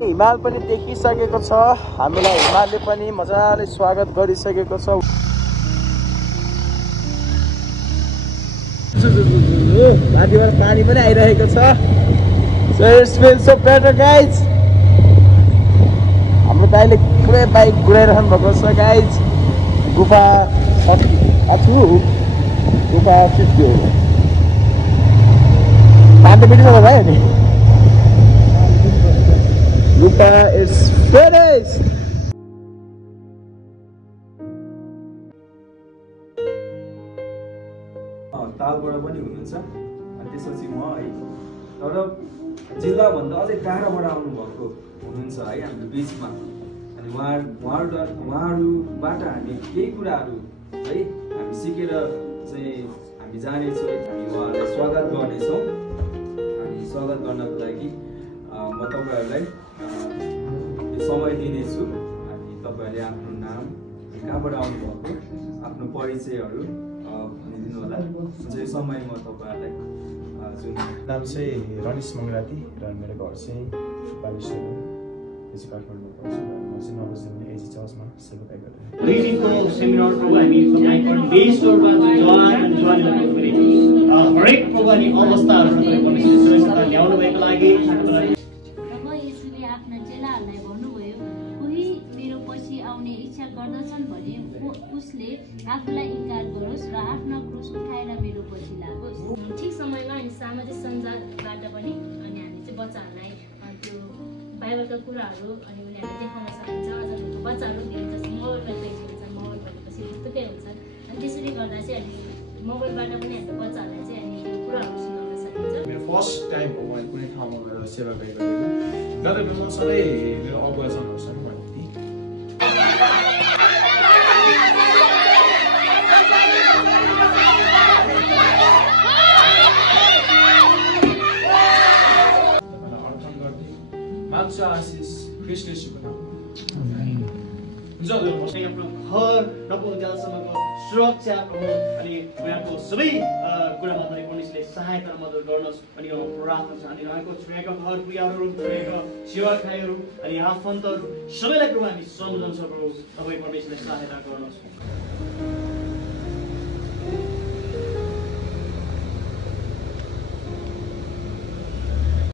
हिमाल पनि देखिसकेको छ। हामीलाई हिमालले पनि मजाले स्वागत गरिसकेको छ। माथिबाट पानी पनि आइरहेको छ। So it smells so better guys. हाम्रो दाइले पुरै बाइक गुडाइरहनु भएको छ गाइज। गुफा गुफा सिद्धि हो। पानी पिटी सक्छ भाइ अनि गुफा इज फिनिश्ड। तालबाट पनि हुनुहुन्छ अनि त्यसपछि म है तर जिल्लाभन्दा अझै टाढाबाट आउनुभएको हुनुहुन्छ है हाम्रो बिचमा। अनि उहाँहरूबाट हामी केही कुराहरू है हामी सिकेर चाहिँ हामी जानेछौँ। हामी उहाँहरूलाई स्वागत गर्नेछौँ। हामी स्वागत गर्नको लागि म तपाईँहरूलाई यो समय दिनेछु। अनि तपाईँहरूले आफ्नो नाम, कहाँबाट आउनुभएको, आफ्नो परिचयहरू भनिदिनु होला। यो समय म तपाईँहरूलाई जुन नाम चाहिँ रनिस मङ्गराती र मेरो घर चाहिँ बालेश्वर हो। यो चाहिँ काठमाडौँमा पर्छ। म चाहिँ नवजीवन एजी चर्चमा सेवा गरिरहेको छु। रिडिङको सेमिनारको हामी तपाईँको देशहरूमा जवान अनि जुवानीलाई पनि हरेक प्रोग्रामी अवस्थाहरू परमेश्वरले सुरक्षितता ल्याउनु भएको लागि यसले आफ्ना चेलाहरूलाई भन्नुभयो कोही मेरो पछि आउने इच्छा गर्दछन् भने उसले आफूलाई इन्कार गरोस् र आफ्नो क्रुस उठाएर मेरो पछि लागोस्। ठिक समयमा अनि सामाजिक सञ्जालबाट पनि अनि हामी चाहिँ बच्चाहरूलाई त्यो बाइबलका कुराहरू अनि उनीहरूले देखाउन सकिन्छ। अझ बच्चाहरू धेरै जस्तो मोबाइलमा देख्नुहुन्छ, मोबाइल भनेपछि यस्तोकै हुन्छ। अनि त्यसरी गर्दा चाहिँ अनि मोबाइलबाट पनि हाम्रो बच्चाहरूलाई चाहिँ अनि यो कुराहरू सिकाउन सकिन्छ। मेरो फर्स्ट टाइम हो मैले कुनै ठाउँमा गएर सेवा गरिरहेको। गत म सधैँ मेरो अगुवाजनहरूसँग भन्थेँ मान्छे आशिष ख्रिस्ट येशूको नाम घर र उज्यालसम्मको सुरक्षा प्रभु अनि उहाँको सबै कुरामा पनि परमेश्वरले सहायता मद्दत गर्नुहोस्। अनि प्रार्थना छ अनि उहाँको छोएको घर परिवारहरू, छोएको सेवाखाइहरू अनि आफन्तहरू सबैलाई प्रभु हामी सम्झन्छौँ प्रभु। तपाईँ परमेश्वरले सहायता गर्नुहोस्।